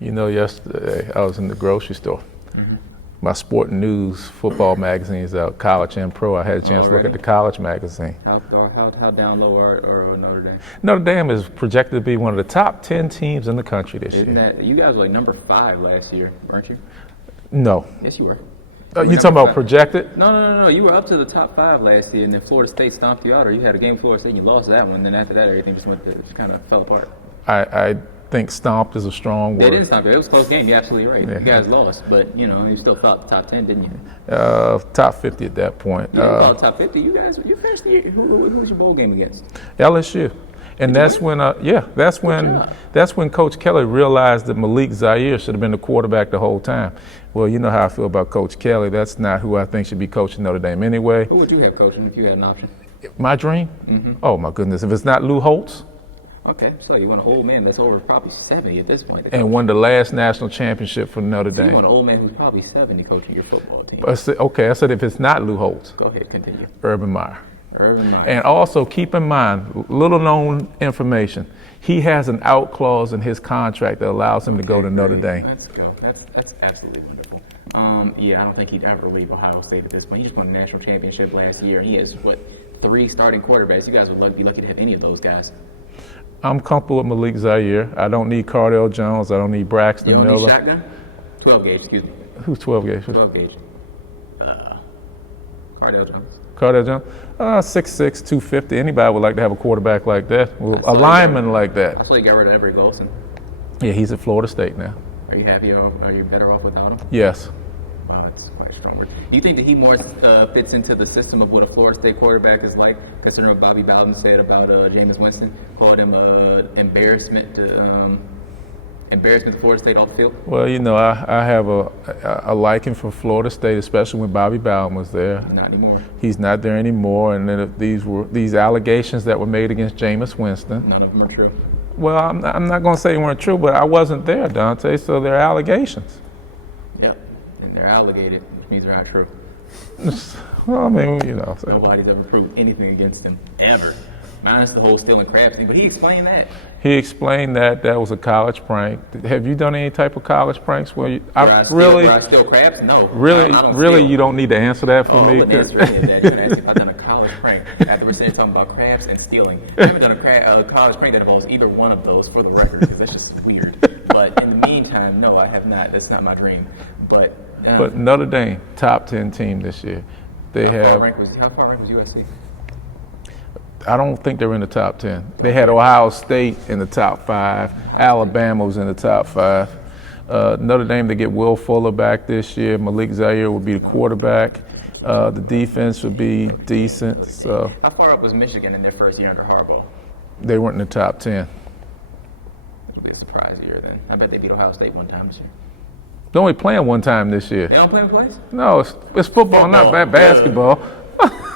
You know, yesterday I was in the grocery store. Mm-hmm. My Sport News football magazine is out, college and pro. I had a chance to look at the college magazine. How down low are Notre Dame? Notre Dame is projected to be one of the top 10 teams in the country this year. You guys were like number 5 last year, weren't you? No. Yes, you were. You talking about projected? No. You were up to the top 5 last year, and then Florida State stomped you out, or you had a game with Florida State and you lost that one. And then after that, everything just kind of fell apart. I think stomped is a strong word. They didn't stomp you. It was a close game. You're absolutely right. Yeah. You guys lost, but you still fought the top 10, didn't you? Top 50 at that point. You fought the top 50. You finished the year. Who was your bowl game against? LSU. And that's when, that's when Coach Kelly realized that Malik Zaire should have been the quarterback the whole time. Well, you know how I feel about Coach Kelly. That's not who I think should be coaching Notre Dame anyway. Who would you have coaching if you had an option? My dream? Mm-hmm. Oh my goodness! If it's not Lou Holtz. Okay, so you want an old man that's over probably 70 at this point. And won the last national championship for Notre Dame. You want an old man who's probably 70 coaching your football team. I said if it's not Lou Holtz. Go ahead, continue. Urban Meyer. Urban Meyer. And also keep in mind, little known information, he has an out clause in his contract that allows him to go to Notre Dame. Let's go. That's absolutely wonderful. I don't think he'd ever leave Ohio State at this point. He just won a national championship last year, and he has, 3 starting quarterbacks. You guys would be lucky to have any of those guys. I'm comfortable with Malik Zaire. I don't need Cardell Jones. I don't need Braxton Miller. You don't need shotgun? 12 gauge, excuse me. Who's 12 gauge? 12 gauge. Cardell Jones. Cardell Jones? 6'6", 250. Anybody would like to have a quarterback like that. Well, a lineman like that. I saw you got rid of Everett Golson. Yeah, he's at Florida State now. Are you happy or are you better off without him? Yes. Wow, that's quite a strong word. Do you think that he more fits into the system of what a Florida State quarterback is like, considering what Bobby Bowden said about Jameis Winston, called him embarrassment to Florida State off the field? Well, I have a liking for Florida State, especially when Bobby Bowden was there. Not anymore. He's not there anymore, and then if these allegations that were made against Jameis Winston. None of them are true. Well, I'm not going to say they weren't true, but I wasn't there, Dante, so they're allegations. Yep, and they're alligated, which means they're not true. Well, I mean, So. Nobody's ever proved anything against him, ever. Minus the whole stealing crabs thing, but he explained that. He explained that was a college prank. Have you done any type of college pranks where you? Where I steal crabs? No. Really, you don't need to answer that for me. I wouldn't answer any of that. You're asking if I've done a college prank. After we're sitting talking about crabs and stealing, I haven't done a college prank that involves either one of those, for the record, because that's just weird. But in the meantime, no, I have not. That's not my dream. But Notre Dame, top 10 team this year. How far ranked was USC? I don't think they were in the top 10. They had Ohio State in the top 5. Alabama was in the top 5. Notre Dame, they get Will Fuller back this year. Malik Zaire will be the quarterback. The defense would be decent. So how far up was Michigan in their first year under Harbaugh? They weren't in the top 10. It'll be a surprise year then. I bet they beat Ohio State one time this year. They're only playing one time this year. They don't play in place? No, it's football, not basketball.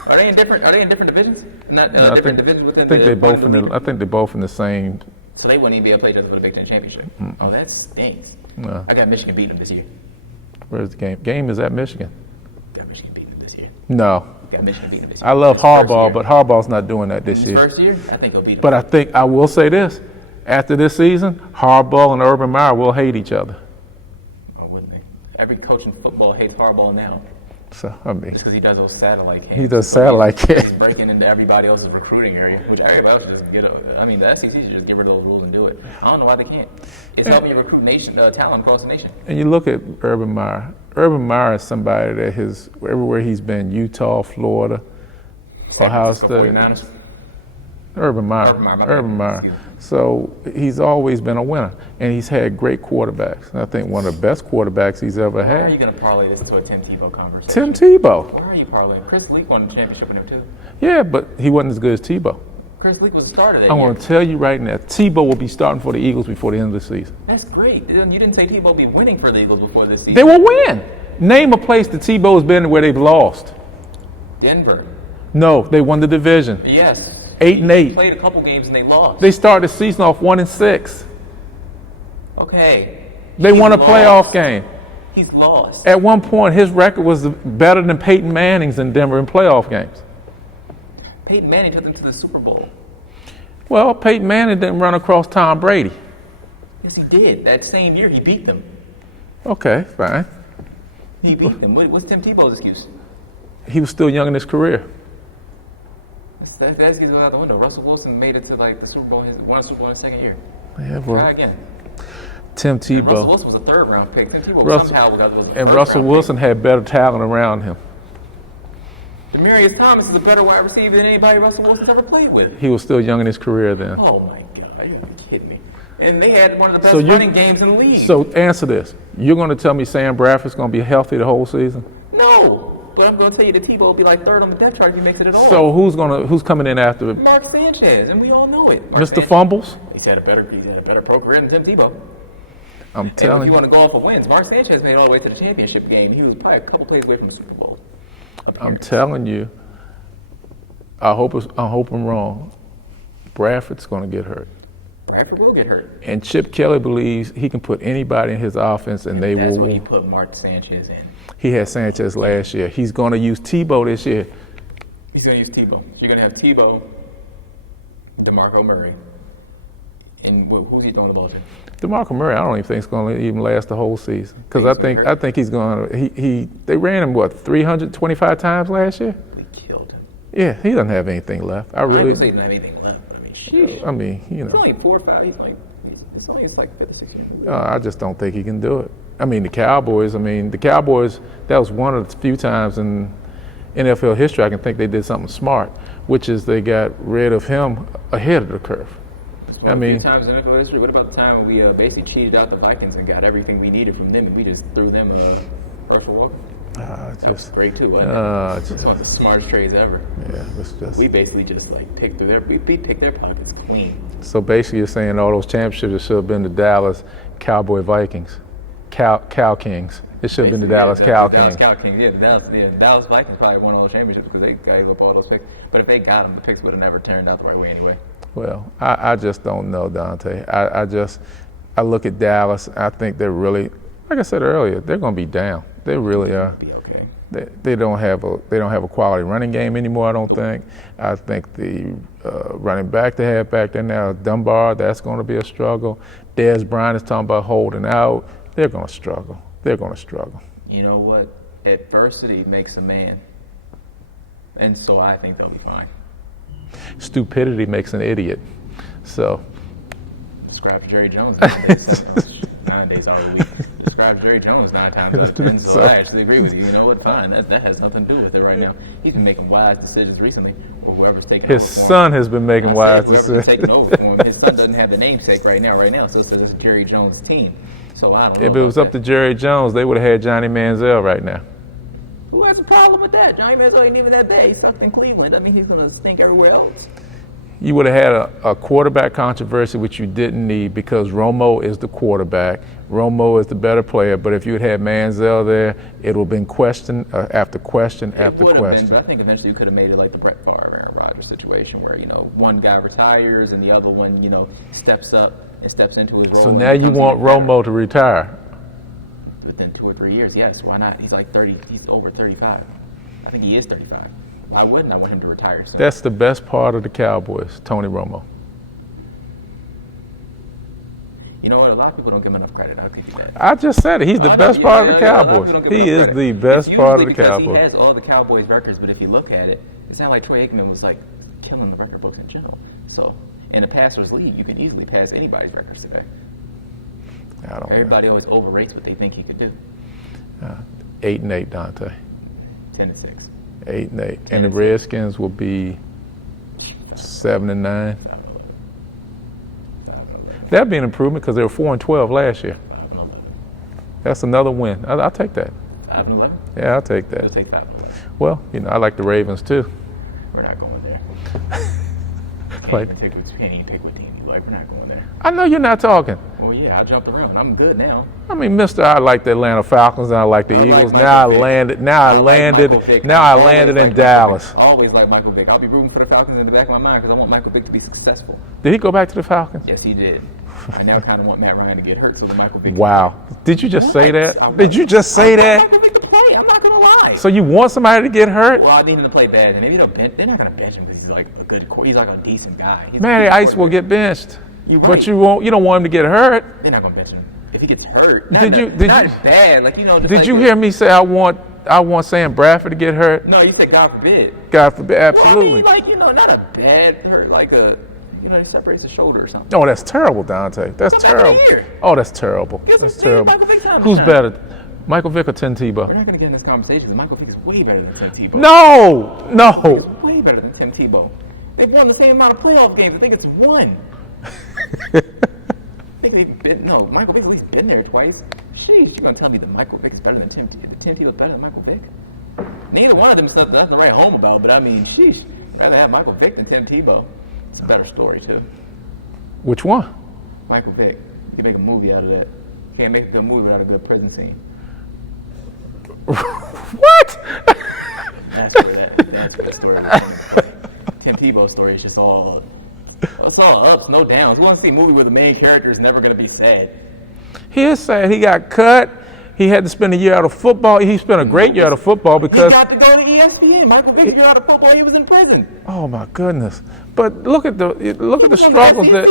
Are they in different divisions? I think they're both in the same. So they wouldn't even be able to play each other for the Big Ten championship. Mm-hmm. Oh, that stinks. No. I got Michigan beating them this year. Where's the game? Game is at Michigan. Got Michigan beating them this year. No. Got Michigan beating them this year. I love Harbaugh, but Harbaugh's not doing that this year. First year, I think he'll beat them. But I think I will say this: after this season, Harbaugh and Urban Meyer will hate each other. Oh, wouldn't they? Every coach in football hates Harbaugh now. So I mean, because he does those satellite camps. He does satellite camps. He's breaking into everybody else's recruiting area, which everybody else should just get. The SEC should just get rid of those rules and do it. I don't know why they can't. It's helping you recruit talent across the nation. And you look at Urban Meyer. Urban Meyer is somebody that everywhere he's been, Utah, Florida, Ohio State. Urban Meyer. So he's always been a winner, and he's had great quarterbacks. And I think one of the best quarterbacks he's ever had. Why are you going to parlay this to a Tim Tebow conversation? Tim Tebow. Why are you parlaying? Chris Leak won the championship with him too. Yeah, but he wasn't as good as Tebow. Chris Leak was the starter that I year. want to tell you right now, Tebow will be starting for the Eagles before the end of the season. That's great. You didn't say Tebow will be winning for the Eagles before this season. They will win. Name a place that Tebow has been where they've lost. Denver. No, they won the division. Yes. 8-8. They played a couple games and they lost. They started the season off 1-6. Okay. They won a playoff game. He's lost. At one point, his record was better than Peyton Manning's in Denver in playoff games. Peyton Manning took them to the Super Bowl. Well, Peyton Manning didn't run across Tom Brady. Yes, he did. That same year, he beat them. Okay, fine. He beat them. What's Tim Tebow's excuse? He was still young in his career. That excuse goes out the window. Russell Wilson made it to like the Super Bowl. Won a Super Bowl in his second year. Yeah, Try again. Tim And Russell Tebow. Wilson was a third-round pick. Tim Tebow somehow was And Russell Wilson had better talent around him. Demaryius Thomas is a better wide receiver than anybody Russell Wilson's ever played with. He was still young in his career then. Oh my God, you're kidding me. And they had one of the best So running games in the league. So answer this. You're going to tell me Sam Bradford's going to be healthy the whole season? No, but I'm going to tell you that Tebow will be like third on the depth chart if he makes it at all. So who's coming in after it? Mark Sanchez, and we all know it. Mr. Sanchez, Fumbles? He's had a better pro career than Tim Tebow. I'm And if telling you you. want to go off of wins, Mark Sanchez made it all the way to the championship game. He was probably a couple plays away from the Super Bowl. I'm telling you. I hope I'm wrong. Bradford's going to get hurt. Bradford will get hurt. And Chip Kelly believes he can put anybody in his offense and they That's will. why he put Mark Sanchez in. He had Sanchez last year. He's going to use Tebow this year. He's going to use Tebow. So you're going to have Tebow, DeMarco Murray, and who's he throwing the ball to? DeMarco Murray, I don't even think it's going to even last the whole season because I think he's going to. They ran him 325 times last year. They killed him. Yeah, he doesn't have anything left. I don't say he doesn't have anything left. But I mean, sheesh. I mean, It's only 4 or 5. It's like 5 or 6 years. I just don't think he can do it. I mean, the Cowboys, that was one of the few times in NFL history I can think they did something smart, which is they got rid of him ahead of the curve. I mean, times in NFL history. What about the time when we basically cheated out the Vikings and got everything we needed from them, and we just threw them Herschel Walker? That was great too, wasn't it? It's one of the smartest trades ever. Yeah, it's just. We basically just picked their pockets clean. So basically, you're saying all those championships should have been the Dallas Cowboy Vikings, Cow Kings. It should have been the Dallas Cow Kings. Dallas Cow Kings. Yeah, Dallas Vikings probably won all those championships because they gave up all those picks. But if they got them, the picks would have never turned out the right way anyway. Well, I just don't know, Dante. I look at Dallas. I think they're really, like I said earlier, they're going to be down. They really are. Be okay. They don't have a quality running game anymore. I don't think. I think the running back they have back there now, Dunbar, that's going to be a struggle. Dez Bryant is talking about holding out. They're going to struggle. They're going to struggle. You know what? Adversity makes a man, and so I think they'll be fine. Stupidity makes an idiot. So. Describe Jerry Jones nowadays all week. Describe Jerry Jones 9 times out of 10, so I actually agree with you. You know what? Fine. That has nothing to do with it right now. He's been making wise decisions recently, or whoever's taking over for him. His son has been making wise decisions. Whoever's taking over for him. His son doesn't have the namesake right now, so it's Jerry Jones' team. So I don't know. If it was up to Jerry Jones, they would have had Johnny Manziel right now. Who has a problem with that? Johnny Manziel ain't even that bad. He's stuck in Cleveland. That means he's going to stink everywhere else. You would have had a quarterback controversy, which you didn't need because Romo is the quarterback. Romo is the better player. But if you had Manziel there, it would have been question after question after question. But I think eventually you could have made it like the Brett Favre, Aaron Rodgers situation where, one guy retires and the other one, steps up and steps into his role. So now you want Romo to retire? Within 2 or 3 years, yes. Why not? He's like 30. He's over 35. I think he is 35. Why wouldn't I want him to retire soon? That's the best part of the Cowboys, Tony Romo. You know what? A lot of people don't give him enough credit. I'll give you that. I just said it. He's the best part of the Cowboys. He is the best part of the Cowboys. He has all the Cowboys records, but if you look at it, it's not like Troy Aikman was killing the record books in general. So in a passer's league, you can easily pass anybody's records today. Everybody always overrates what they think he could do. 8-8, Dante. 10-6. 8-8, and the Redskins will be 7-9. That'd be an improvement because they were 4-12 last year. That's another win. I'll take that. 5-11. Yeah, I'll take that. We'll take 5-11. Well, I like the Ravens too. We're not going there. Can't even pick what team you like. We're not going there. I know you're not talking. Well, yeah, I jumped around. I'm good now. I mean, I like the Atlanta Falcons and I like the Eagles. Now I landed in Dallas. I always like Michael Vick. I'll be rooting for the Falcons in the back of my mind because I want Michael Vick to be successful. Did he go back to the Falcons? Yes, he did. I now kind of want Matt Ryan to get hurt so that Michael Vick. Wow. Did you just say that? Did you just say that? I'm not going to lie. So you want somebody to get hurt? Well, I need him to play bad. And maybe they're not going to bench him because he's like a good, he's like a decent guy. Matty Ice will get benched. You're right. But you don't want him to get hurt. They're not gonna bench him if he gets hurt. Not bad. Like just Did you hear me say I want Sam Bradford to get hurt? No, you said God forbid. God forbid, absolutely. Well, I mean, not a bad hurt, like he separates the shoulder or something. Oh, that's terrible, Dante. That's terrible. Oh, that's terrible. That's terrible. Who's better, Michael Vick or Tim Tebow? We're not gonna get in this conversation, but Michael Vick is way better than Tim Tebow. No. He's way better than Tim Tebow. They've won the same amount of playoff games. I think it's one. Michael Vick at least been there twice. Sheesh, you're gonna tell me that Michael Vick is better than Tim Tebow's better than Michael Vick? Neither one of them stuff that's to write home about, but I mean, sheesh, I'd rather have Michael Vick than Tim Tebow. It's a better story too. Which one? Michael Vick. You can make a movie out of that. You can't make a good movie without a good prison scene. What? That's the story. Tim Tebow's story is just all ups, no downs. We want to see a movie where the main character is never going to be sad. He is sad. He got cut. He had to spend a year out of football. He spent a great year out of football because he got to go to ESPN. Michael Vick, a year out of football, he was in prison. Oh my goodness! But look at the struggles that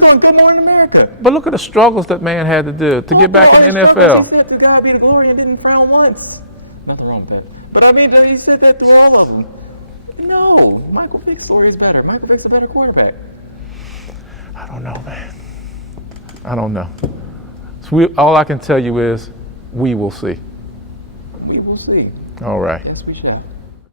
doing Good Morning America. But look at the struggles that man had to do to get back in the NFL. He said to God be the glory and didn't frown once. Nothing wrong with that. But I mean, he said that through all of them. No, Michael Vick's story is better. Michael Vick's a better quarterback. I don't know, man. I don't know. So all I can tell you is we will see. We will see. All right. Yes, we shall.